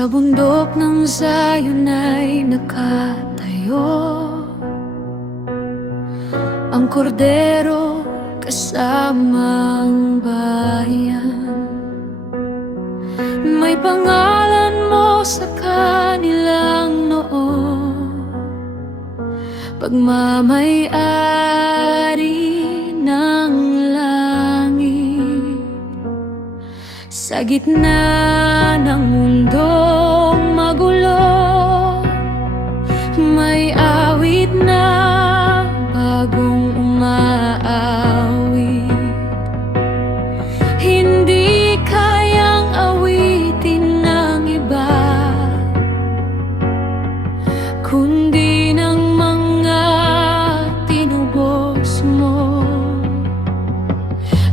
Sa bundok ng Zion ay nakatayo ang kordero kasama ang bayan. May pangalan mo sa kanilang noo, pagmamay-ari ng langit. Sa gitna ng mundong magulo, may awit na bagong umaawit. Hindi kayang awitin ng iba, kundi ng mga tinubos mo.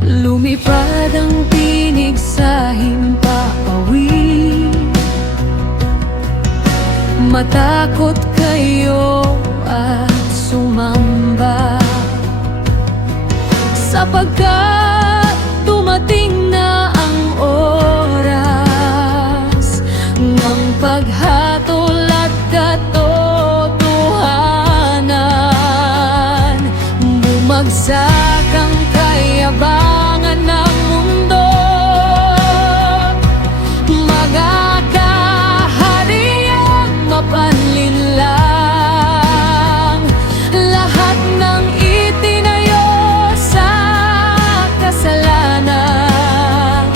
Lumipad ang tinig sa himpapawid, matakot kayo at sumamba, sapagkat dumating na ang oras ng paghatol at katotohanan. Bumagsak ang kayabangan ng mundo, mga kahariang mapanlinlang. Lahat ng itinayo sa kasalanan,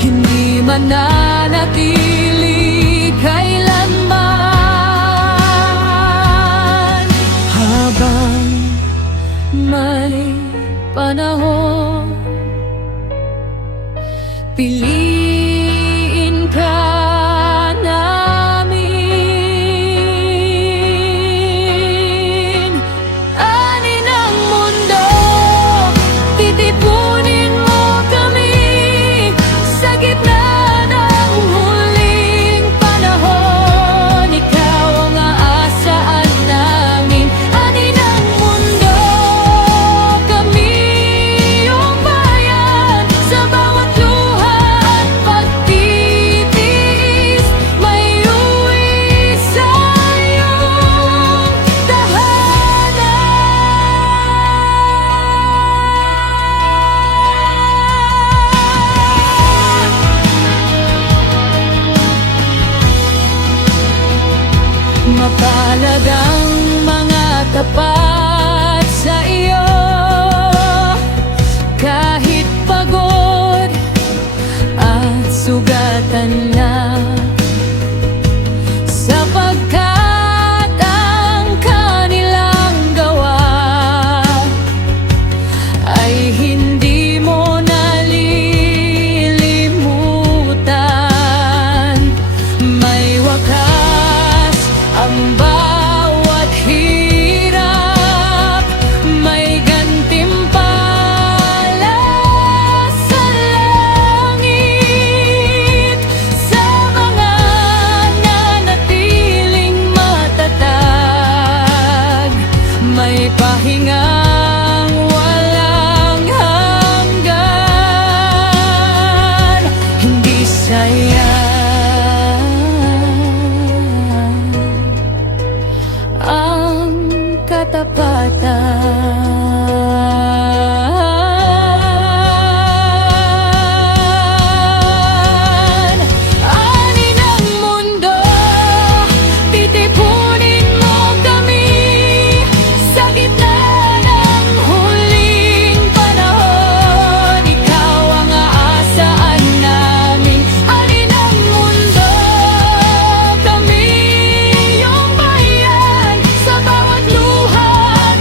hindi mananatili kailanman. Habang may panahon, piliin ka namin. Ani ng mundo, titipunin mo kami sa gitna ng huling panahon. Ikaw ang aasaan namin. Ani ng mundo, kami yung bayan. Sa bawat luha at pagtitiis, may uwi sa iyong tahanan. Mapalad ang mga tapat sa iyo, kahit pagod at sugatan na, sapagkat ang kanilang gawa ay hindi mo nalilimutan. May wakas ang bawat hirap, may gantimpala sa langit. Sa mga nanatiling matatag, may pahingang walang hanggan. Hindi sayang ang katapatan. Ani ng mundo, titipunin mo kami sa gitna ng huling panahon. Ikaw ang aasaan namin. Ani ng mundo, kami yung bayan. Sa bawat luha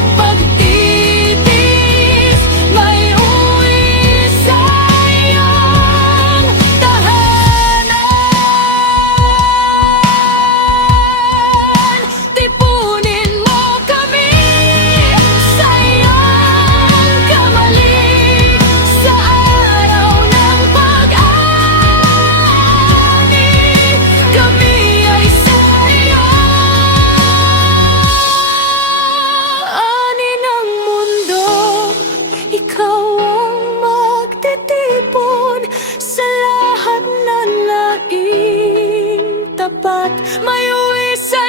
at may uwi sa